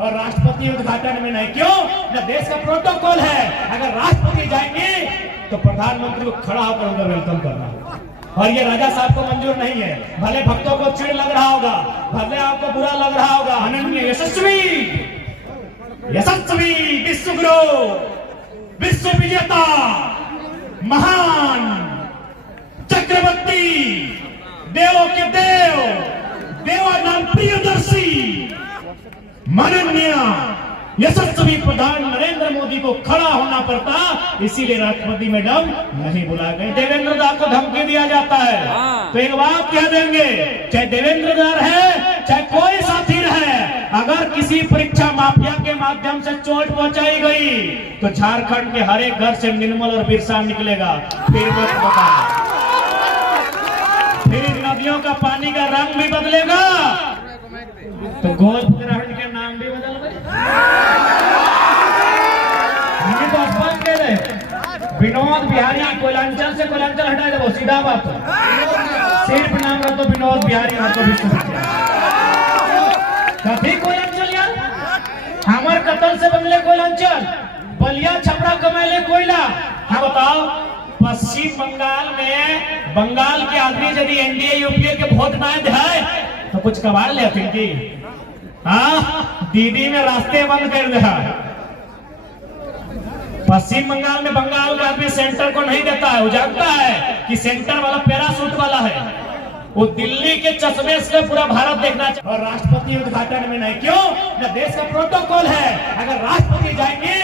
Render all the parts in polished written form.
और राष्ट्रपति उद्घाटन में नहीं। क्यों? न देश का प्रोटोकॉल है। अगर राष्ट्रपति जाएंगे तो प्रधानमंत्री को खड़ा होकर उनका वेलकम करना होगा। और ये राजा साहब को मंजूर नहीं है। भले भक्तों को चिढ़ लग रहा होगा, भले आपको बुरा लग रहा होगा। अनन्य यशस्वी यशस्वी विश्वगुरु, विश्व विजेता, महान चक्रवर्ती, देवों के देव, देवानाम प्रियदर्शी, माननीय यशस्वी प्रधान नरेंद्र मोदी को खड़ा होना पड़ता, इसीलिए राष्ट्रपति मैडम नहीं बुला गए। देवेंद्र दा को धमकी दिया जाता है तो एक बात कह देंगे, चाहे देवेंद्र दा है चाहे कोई साथी रहे, अगर किसी परीक्षा माफिया के माध्यम से चोट पहुंचाई गई तो झारखंड के हर एक घर से निर्मल और बिरसा निकलेगा। फिर मत बता, फिर नदियों का पानी का रंग भी बदलेगा तो गोविंद के नाम भी बदल गए। तो स्पष्ट कह रहे, विनोद बिहारी कोयलांचल से कोयलांचल हटा दो, सीधा बात। सिर्फ नाम रख दो विनोद बिहारी महतो विश्वविद्यालय। कभी कोयलांचल यार, हमार कतल से बनले कोयलांचल, बलिया छपरा कमाले कोयला। हाँ बताओ, पश्चिम बंगाल में बंगाल के आदमी यदि एनडीए यूपीए के वोट ना दे तो कुछ कबाड़ ले की। हाँ, दीदी में रास्ते बंद कर दिया। पश्चिम बंगाल में बंगाल का आदमी सेंटर को नहीं देता है, वो जानता है कि सेंटर वाला पैरासूट वाला है। वो दिल्ली के चश्मे से पूरा भारत देखना चाहिए और राष्ट्रपति उद्घाटन में नहीं। क्यों? न देश का प्रोटोकॉल है। अगर राष्ट्रपति जाएंगे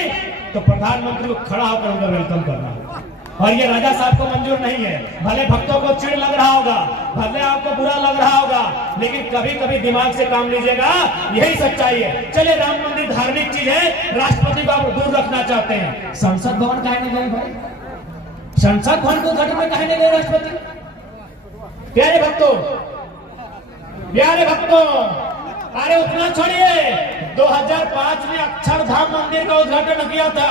तो प्रधानमंत्री को खड़ा होकर उनका वेलकम करना होगा। और ये राजा साहब को मंजूर नहीं है। भले भक्तों को चिढ़ लग रहा होगा, भले आपको बुरा लग रहा होगा, लेकिन कभी कभी दिमाग से काम लीजिएगा, यही सच्चाई है। चले, राम मंदिर धार्मिक चीज है, राष्ट्रपति को आप दूर रखना चाहते हैं, संसद भवन काहे नहीं गए भाई? संसद भवन को उद्घाटन में काहे नहीं गए राष्ट्रपति? प्यारे भक्तों, प्यारे भक्तों, अरे उतना छोड़िए, 2005 में अक्षरधाम मंदिर का उद्घाटन किया था।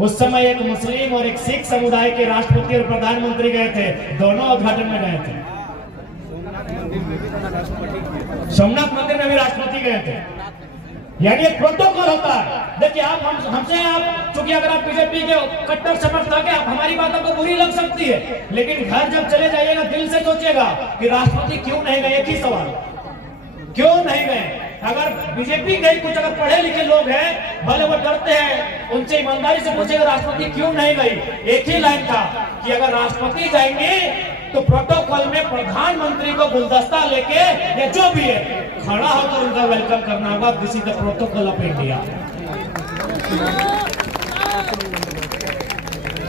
उस समय एक मुस्लिम और एक सिख समुदाय के राष्ट्रपति और प्रधानमंत्री गए थे, दोनों उद्घाटन में गए थे। सोमनाथ मंदिर में भी राष्ट्रपति गए थे। यानी एक प्रोटोकॉल होता है। देखिए, आप हमसे आप चूंकि अगर आप बीजेपी के कट्टर समर्थक हैं, आप हमारी बातों को बुरी लग सकती है, लेकिन घर जब चले जाइएगा दिल से सोचिएगा कि राष्ट्रपति क्यों नहीं गए। एक ही सवाल, क्यों नहीं गए? अगर बीजेपी के कुछ अगर पढ़े लिखे लोग हैं, भले वो डरते हैं, उनसे ईमानदारी से पूछेगा राष्ट्रपति क्यों नहीं गई। एक ही लाइन था कि अगर राष्ट्रपति जाएंगे तो प्रोटोकॉल में प्रधानमंत्री को गुलदस्ता लेके या जो भी है खड़ा होकर उनका वेलकम करना होगा। This is the protocol of India.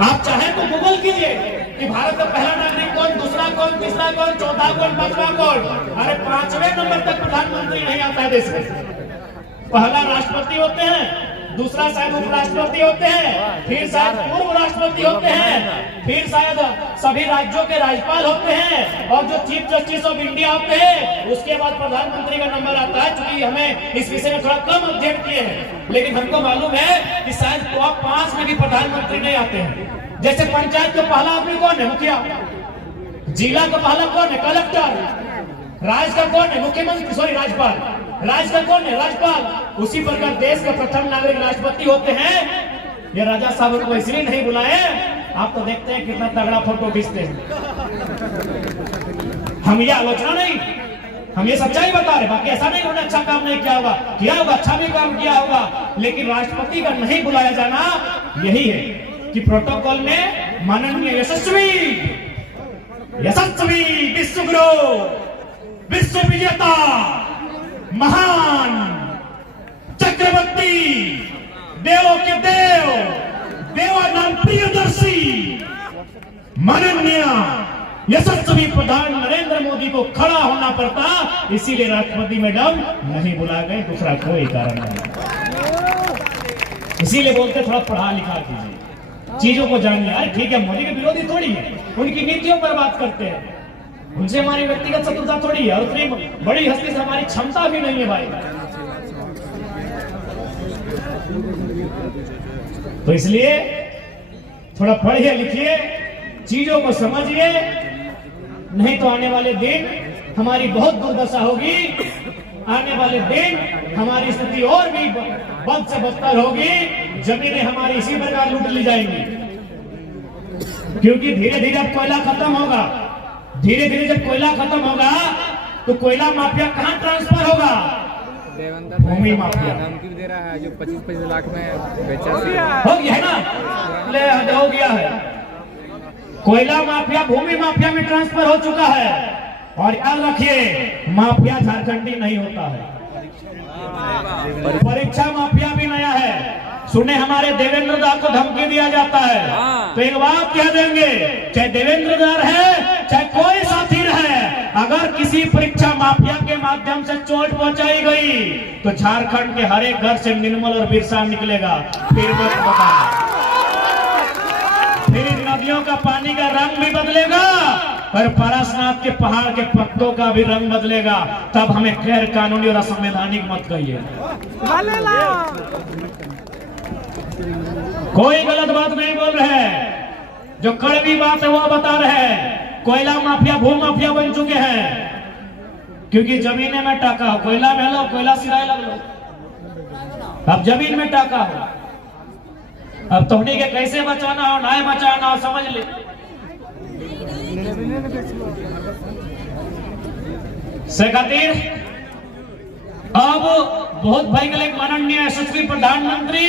आप चाहे तो गूगल कीजिए कि भारत का पहला नागरिक कौन, दूसरा कौन, तीसरा कौन, चौथा कौन, पांचवा कौन। अरे 5वें नंबर तक प्रधानमंत्री नहीं आता है देश में। पहला राष्ट्रपति होते हैं, दूसरा शायद उपराष्ट्रपति होते हैं, फिर शायद पूर्व राष्ट्रपति होते हैं, फिर शायद सभी राज्यों के राज्यपाल होते हैं, और जो चीफ जस्टिस ऑफ इंडिया होते हैं, उसके बाद प्रधानमंत्री का नंबर आता है। चूंकि हमें इस विषय में थोड़ा कम अध्ययन किए हैं, लेकिन हमको मालूम है कि शायद टॉप 5 में भी प्रधानमंत्री नहीं आते हैं। जैसे पंचायत का पहला आदमी कौन है? मुखिया। जिला का पहला कौन है? कलेक्टर। राज्य का कौन है? मुख्यमंत्री, सॉरी राज्यपाल। राज्य का कौन है? राज्यपाल। उसी प्रकार देश का प्रथम नागरिक राष्ट्रपति होते हैं। ये राजा साहब को इसलिए नहीं बुलाए, आप तो देखते हैं कितना तगड़ा फोटो खींचते हैं। हम ये आलोचना नहीं, हम ये सच्चाई बता रहे। बाकी ऐसा नहीं उन्होंने अच्छा काम नहीं किया होगा, किया होगा, अच्छा भी काम किया होगा, लेकिन राष्ट्रपति का नहीं बुलाया जाना यही है कि प्रोटोकॉल में माननीय यशस्वी विश्वगुरु, विश्व विजेता, महान चक्रवर्ती, देवों के देव, देवानाम प्रियदर्शी, माननीय यशस्वी प्रधान नरेंद्र मोदी को खड़ा होना पड़ता, इसीलिए राष्ट्रपति मैडम नहीं बुला गए। दूसरा कोई कारण नहीं। इसीलिए बोलते थोड़ा पढ़ा लिखा कीजिए, चीजों को जानिए। अरे ठीक है, मोदी के विरोधी थोड़ी है, उनकी नीतियों पर बात करते हैं, उनसे हमारी व्यक्तिगत शत्रुता थोड़ी है, और उतनी बड़ी हस्ती से हमारी क्षमता भी नहीं है भाई। तो इसलिए थोड़ा पढ़िए लिखिए, चीजों को समझिए, नहीं तो आने वाले दिन हमारी बहुत दुर्दशा होगी। आने वाले दिन हमारी स्थिति और भी बद से बदतर होगी, जमीनें हमारी इसी प्रकार लूट ली जाएंगी। क्योंकि धीरे धीरे अब कोयला खत्म होगा, धीरे धीरे जब कोयला खत्म होगा तो कोयला माफिया कहां ट्रांसफर होगा? भूमि माफिया। धमकी दे रहा है जो 25-25 लाख में बेचा हो गया है ना, हो गया है। कोयला माफिया भूमि माफिया में ट्रांसफर हो चुका है। और याद रखिए, माफिया झारखंडी नहीं होता है, परीक्षा माफिया भी नया है। सुने हमारे देवेंद्र दा को धमकी दिया जाता है, तो एक बात कह देंगे, चाहे देवेंद्र दा है चाहे कोई साथी रहे, अगर किसी परीक्षा माफिया के माध्यम से चोट पहुंचाई गई तो झारखंड के हर एक घर से निर्मल और बिरसा निकलेगा। फिर फिर नदियों का पानी का रंग भी बदलेगा और पारसनाथ के पहाड़ के पत्तों का भी रंग बदलेगा। तब हमें गैर कानूनी और असंवैधानिक मत कहिए। कोई गलत बात नहीं बोल रहे हैं, जो कड़वी बात है वो बता रहे हैं। कोयला माफिया भू माफिया बन चुके हैं, क्योंकि जमीने में टाका हो, कोयला में लो, कोयला सिराए लग लो, अब जमीन में टाका हो। अब तुमने के कैसे बचाना हो, ना बचाना हो, समझ ले। से खातिर अब बहुत भाई गले माननीय यशस्वी प्रधानमंत्री,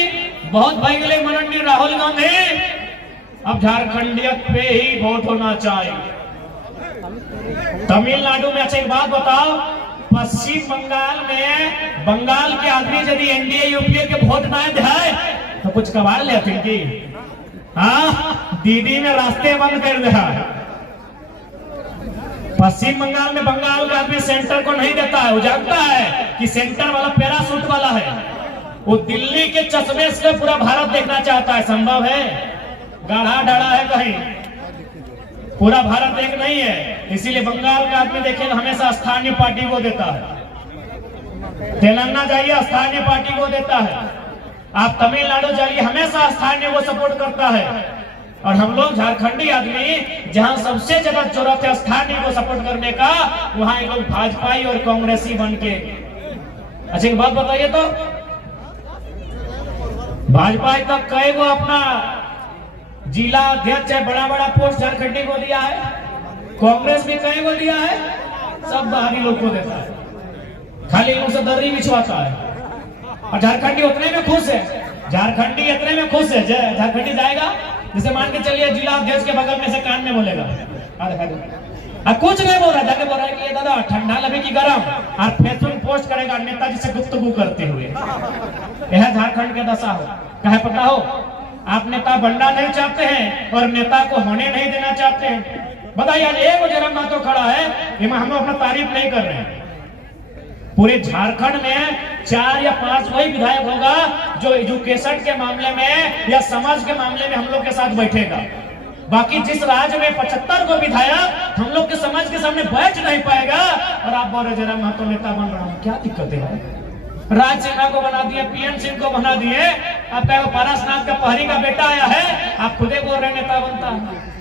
बहुत भाई गले माननीय राहुल गांधी, अब झारखंडियत पे ही वोट होना चाहिए। तमिलनाडु में अच्छा एक बात बताओ, पश्चिम बंगाल में बंगाल के आदमी यदि एनडीए यूपीए के वोट ना दे तो कुछ कबाड़ ले की। हाँ, दीदी में रास्ते बंद कर दिया। पश्चिम बंगाल में बंगाल का आदमी सेंटर को नहीं देता है, वो जानता है कि सेंटर वाला पैरासूट वाला है। वो दिल्ली के चश्मे से पूरा भारत देखना चाहता है। संभव है? गाढ़ा डाढ़ा है, कहीं पूरा भारत देख नहीं है। इसीलिए बंगाल का आदमी देखेगा हमेशा स्थानीय पार्टी को देता है। तेलंगाना जाइए स्थानीय पार्टी को देता है। आप तमिलनाडु जाइए हमेशा स्थानीय को सपोर्ट करता है। और हम लोग झारखंडी आदमी जहां सबसे ज्यादा जरूरत है स्थानीय को सपोर्ट करने का, वहां एक लोग भाजपाई और कांग्रेसी बन के। अच्छा एक बात बताइए तो, भाजपा तक कई को अपना जिला अध्यक्ष है, बड़ा बड़ा पोस्ट झारखंडी को दिया है, कांग्रेस भी कई को दिया है, सब बाहरी लोग को देता है, खाली लोग से दर्री बिछवाता है। और झारखंडी उतने में खुश है, झारखंडी इतने में खुश है, झारखंडी जाएगा जैसे मान के चलिए जिला अध्यक्ष के बगल में से कान में बोलेगा, कुछ नहीं बोल रहा, जाके बोल रहा है कि ये दादा ठंडा लगे कि गर्म, और फेसबुक पोस्ट करेगा नेताजी से गुफ्तगू करते हुए। यह झारखंड के दशा हो, कहे पता हो, आप नेता बनना नहीं चाहते हैं और नेता को होने नहीं देना चाहते हैं। बताइए आज एक जन्म तो खड़ा है, हम लोग अपना तारीफ नहीं कर रहे हैं। पूरे झारखंड में 4 या 5 वही विधायक होगा जो एजुकेशन के मामले में या समाज के मामले में हम लोग के साथ बैठेगा। बाकी जिस राज्य में 75 को विधायक हम लोग के समाज के सामने बैठ नहीं पाएगा, और आप बोल रहे जरा मैं तो नेता बन रहा हूँ, क्या दिक्कत है? राज सिन्हा को बना दिए, पीएन सिंह को बना दिए, आपका पारसनाथ का पहरी का बेटा आया है, आप खुदे बोल रहे नेता बनता है।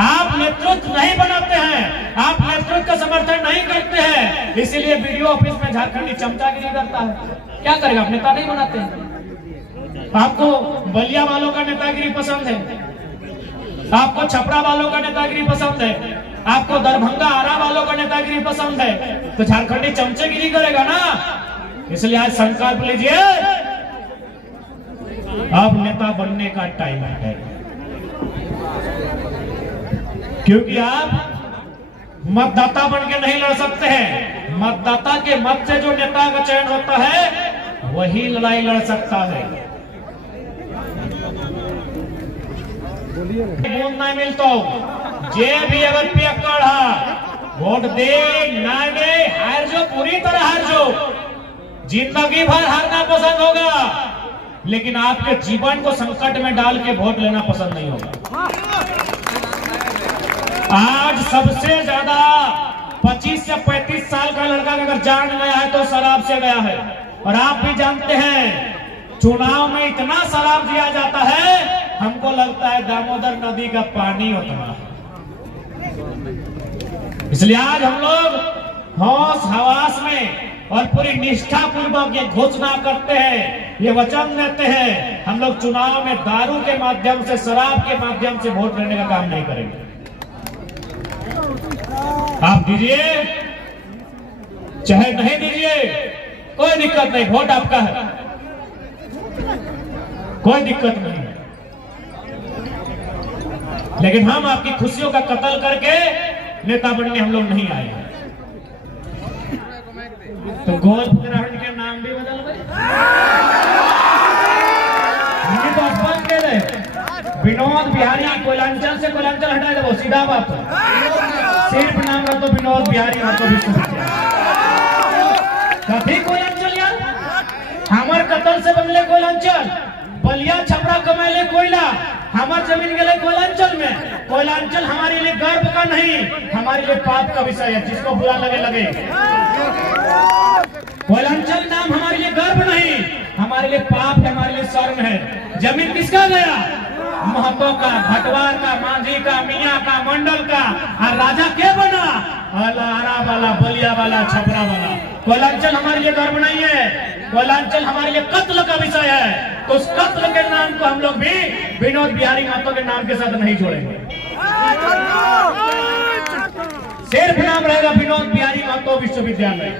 आप नेतृत्व नहीं बनाते हैं, आप नेतृत्व का समर्थन नहीं करते हैं, इसीलिए वीडियो ऑफिस में झारखंडी चमचागिरी करता है। क्या करेगा, आप नेता नहीं बनाते हैं। आपको बलिया वालों का नेतागिरी पसंद है, आपको छपरा वालों का नेतागिरी पसंद है, आपको दरभंगा आरा वालों का नेतागिरी पसंद है, तो झारखंडी चमचेगिरी करेगा ना। इसलिए आज संकल्प लीजिए, अब नेता बनने का टाइम है, क्योंकि आप मतदाता बन के नहीं लड़ सकते हैं। मतदाता के मत से जो नेता का चयन होता है वही लड़ाई लड़ सकता है। बूंद नहीं मिलता, जे भी अगर पियक्कड़ वोट दे ना दे, हार जो, पूरी तरह हार जो, जिंदगी भर हारना पसंद होगा, लेकिन आपके जीवन को संकट में डाल के वोट लेना पसंद नहीं होगा। आज सबसे ज्यादा 25 से 35 साल का लड़का अगर जान गया है तो शराब से गया है। और आप भी जानते हैं चुनाव में इतना शराब दिया जाता है, हमको लगता है दामोदर नदी का पानी उतना। इसलिए आज हम लोग होश हवास में और पूरी निष्ठा पूर्वक ये घोषणा करते हैं, ये वचन देते हैं, हम लोग चुनाव में दारू के माध्यम से, शराब के माध्यम से वोट लेने का काम नहीं करेंगे। आप दीजिए चाहे नहीं दीजिए, कोई दिक्कत नहीं, वोट आपका है, कोई दिक्कत नहीं है। लेकिन हम आपकी खुशियों का कत्ल करके नेता बनने हम लोग नहीं आए। तो गोल्फ ग्राउंड के नाम भी बदल गए, तो स्पष्ट कह रहे विनोद बिहारी कोयलांचल से कोयलांचल हटा दे, वो सीधा बात है। सिर्फ नाम रख दो विनोद बिहारी विश्वविद्यालय, कभी कोयलांचल यार हमार कतल से बनले कोयलांचल, बलिया छपरा कमाए कोयला, हमार जमीन गए कोयलांचल में। कोयलांचल हमारे लिए गर्व का नहीं, हमारे लिए पाप का विषय है, जिसको बुरा लगे लगे। कोयलांचल नाम हमारे लिए गर्व नहीं, हमारे लिए पाप है, हमारे लिए शर्म है। जमीन किसका गया? महतो का, भटवार का, मांझी का, मियाँ का, मंडल का, और राजा क्या बना? आरा वाला, बलिया वाला, छपरा वाला। कोयलांचल हमारे लिए गर्व नहीं है, कोयलांचल हमारे लिए कत्ल का विषय है। तो उस कत्ल के नाम को हम लोग भी विनोद बिहारी महतो के नाम के साथ नहीं जोड़ेंगे। सिर्फ नाम रहेगा विनोद बिहारी महतो विश्वविद्यालय।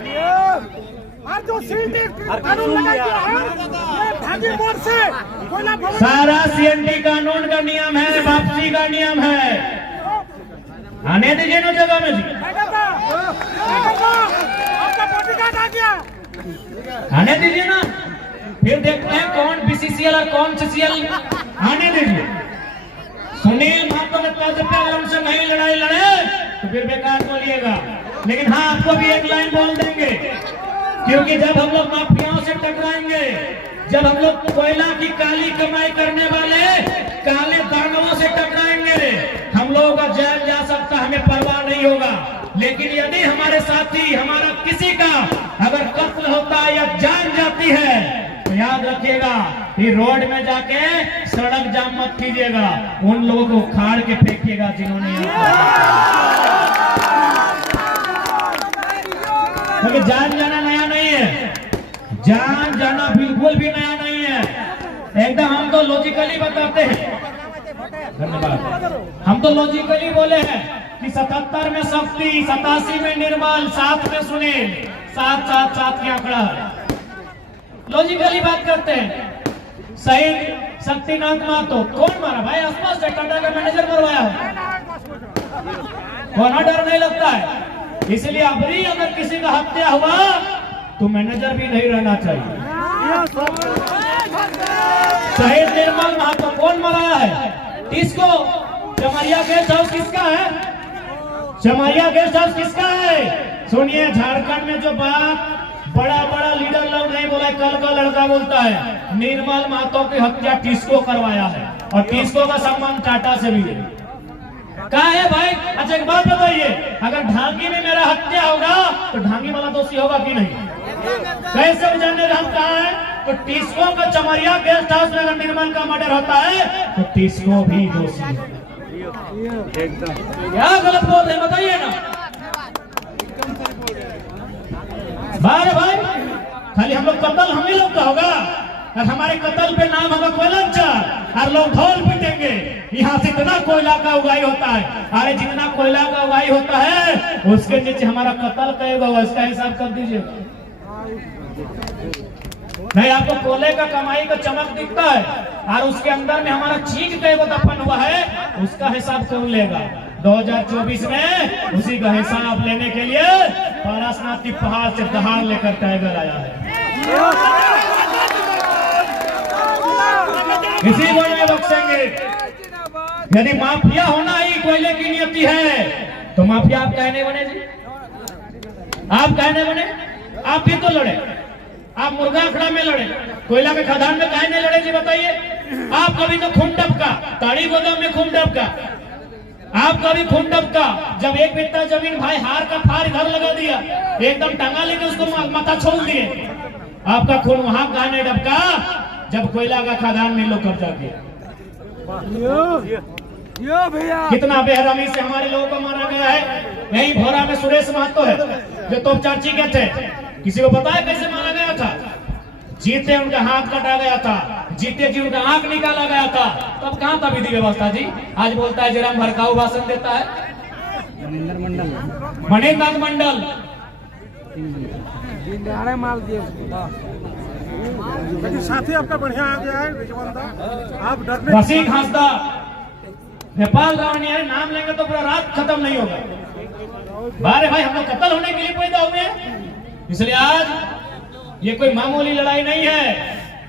सारा सीएनटी कानून का नियम है, वापसी का नियम है। आने दीजिए ना जगह में जी, आने दीजिए ना, फिर देखते हैं कौन बीसीसीएल और कौन सीसीएल। आने दीजिए। सुनील महतो ने 5 रुपया से नहीं लड़ाई लड़े तो फिर बेकार बोलिएगा। लेकिन हाँ, आपको भी एक लाइन बोल देंगे, क्योंकि जब हम लोग माफियाओं से टकराएंगे, जब हम लोग कोयला की काली कमाई करने वाले काले दानवों से टकराएंगे, हम लोगों का जान जा सकता, हमें परवाह नहीं होगा। लेकिन यदि हमारे साथी, हमारा किसी का अगर कत्ल होता है या जान जाती है, तो याद रखिएगा कि रोड में जाके सड़क जाम मत कीजिएगा, उन लोगों को उखाड़ के फेंकिएगा जिन्होंने क्योंकि जान जाना नया नहीं है, जान जाना बिल्कुल भी नया नहीं है। एकदम हम तो लॉजिकली बताते हैं। धन्यवाद। हम तो लॉजिकली बोले हैं कि 77 में शक्ति, 87 में निर्मल, 7 में सुनील, 7 की आंकड़ा है। लॉजिकली बात करते हैं। शहीद शक्तिनाथ महतो कौन मारा भाई? आसपास से टाटा का मैनेजर मरवाया है, कोई डर नहीं लगता है। इसलिए अबरी अगर किसी का हत्या हुआ तो मैनेजर भी नहीं रहना चाहिए। शहीद निर्मल महतो कौन मराया है? किसको? चमरिया गेस्ट हाउस किसका है? चमरिया गेस्ट हाउस किसका है? सुनिए, झारखंड में जो बात बड़ा बड़ा लीडर लोग नहीं बोला, कल का लड़का बोलता है निर्मल महतो की हत्या टिस्को करवाया है, और टिस्को का संबंध टाटा से भी है। कहा है भाई? अच्छा एक बात बताइए, अगर ढांगी में मेरा हत्या होगा तो ढांगी वाला दोषी होगा कि नहीं? कैसे जानने हम कहा है? तो टिस्को का चमरिया गेस्ट हाउस में अगर निर्मल का मर्डर होता है तो टिस्को भी दोषी है। क्या गलत बोल रहे बताइए ना भाई। खाली हम लोग कत्ल हम ही लोग का होगा, और हमारे कत्ल पे नाम होगा कोयलांचल, और लोग ढोल पीटेंगे यहाँ से इतना कोयला का उगाई होता है। अरे जितना कोयला का उगाई होता है उसके नीचे हमारा कत्ल कहेगा, उसका हिसाब कर दीजिए। नहीं, आपको कोयले का कमाई का चमक दिखता है, और उसके अंदर में हमारा चीज का दफन हुआ है, उसका हिसाब कौन लेगा? 2024 में उसी का हिसाब लेने के लिए पारसनाथ की पहाड़ से दहाड़ लेकर टाइगर आया है। इसी को नहीं बख्शेंगे। यदि माफिया होना ही कोयले की नियति है तो माफिया आप कहने बने जी? आप कहने बने? आप भी तो लड़े, आप मुर्गा अखड़ा में लड़े, कोयला के खदान में काहे नहीं लड़े जी बताइए? आप कभी तो खून टपका, ताड़ी गोदाम में खून टपका, आप कभी खून टपका जब एक बित्ता जमीन भाई हार का फार इधर लगा दिया, एकदम टंगा लेके उसको माथा छोड़ दिए। आपका खून वहां कहा नहीं टपका जब कोयला का खदान में लोग कब्जा किया। कितना बेहरामी से हमारे लोगों को मारा गया है। यही भोरा में सुरेश महतो है जो तोपचाची के थे, किसी को पता है कैसे मारा गया था? जीते उनका हाथ कटा गया था, जीते जी उनका आंख निकाला गया था। तब कहां था विधि व्यवस्था जी? आज बोलता है जरा भड़काऊ भाषण देता है मणिनाथ मंडल। माल दिए लेकिन साथी आपका बढ़िया आ गया है विजयवंता, आप डरने रसिक हंसदा, नेपाल रावणिया नाम लेंगे तो पूरा रात खत्म नहीं होगा। बारे भाई हम लोग कत्ल होने के लिए कोई दाव में, इसलिए आज ये कोई मामूली लड़ाई नहीं है।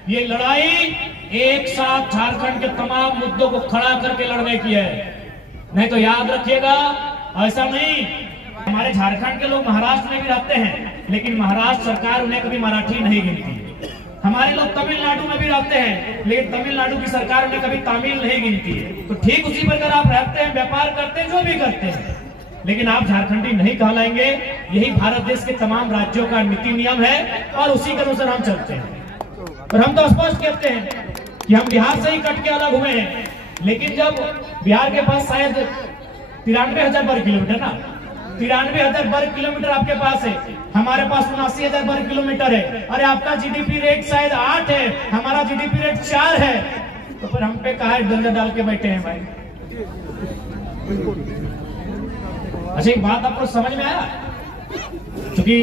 ये लड़ाई एक साथ झारखंड के तमाम मुद्दों को खड़ा करके लड़ने की है। नहीं तो याद रखिएगा, ऐसा नहीं, हमारे झारखंड के लोग महाराष्ट्र में भी रहते हैं, लेकिन महाराष्ट्र सरकार उन्हें कभी मराठी नहीं गिनती। हमारे लोग तमिलनाडु में भी रहते हैं, लेकिन तमिलनाडु की सरकार उन्हें कभी तमिल नहीं गिनती है। तो ठीक उसी प्रकार आप रहते हैं, व्यापार करते हैं, जो भी करते हैं, लेकिन आप झारखंडी नहीं कहलाएंगे। यही भारत देश के तमाम राज्यों का नीति नियम है और उसी के अनुसार हम चलते हैं। और हम तो स्पष्ट कहते हैं कि हम बिहार से ही कट के अलग हुए हैं, लेकिन जब बिहार के पास शायद 93,000 वर्ग किलोमीटर ना 93,000 वर्ग किलोमीटर आपके पास है, हमारे पास 79,000 वर्ग किलोमीटर है। अरे आपका जीडीपी रेट शायद 8 है, हमारा जीडीपी रेट 4 है, तो फिर हम पे कहा दर्जा डाल के बैठे हैं भाई। अच्छा एक बात आपको समझ में आया? क्योंकि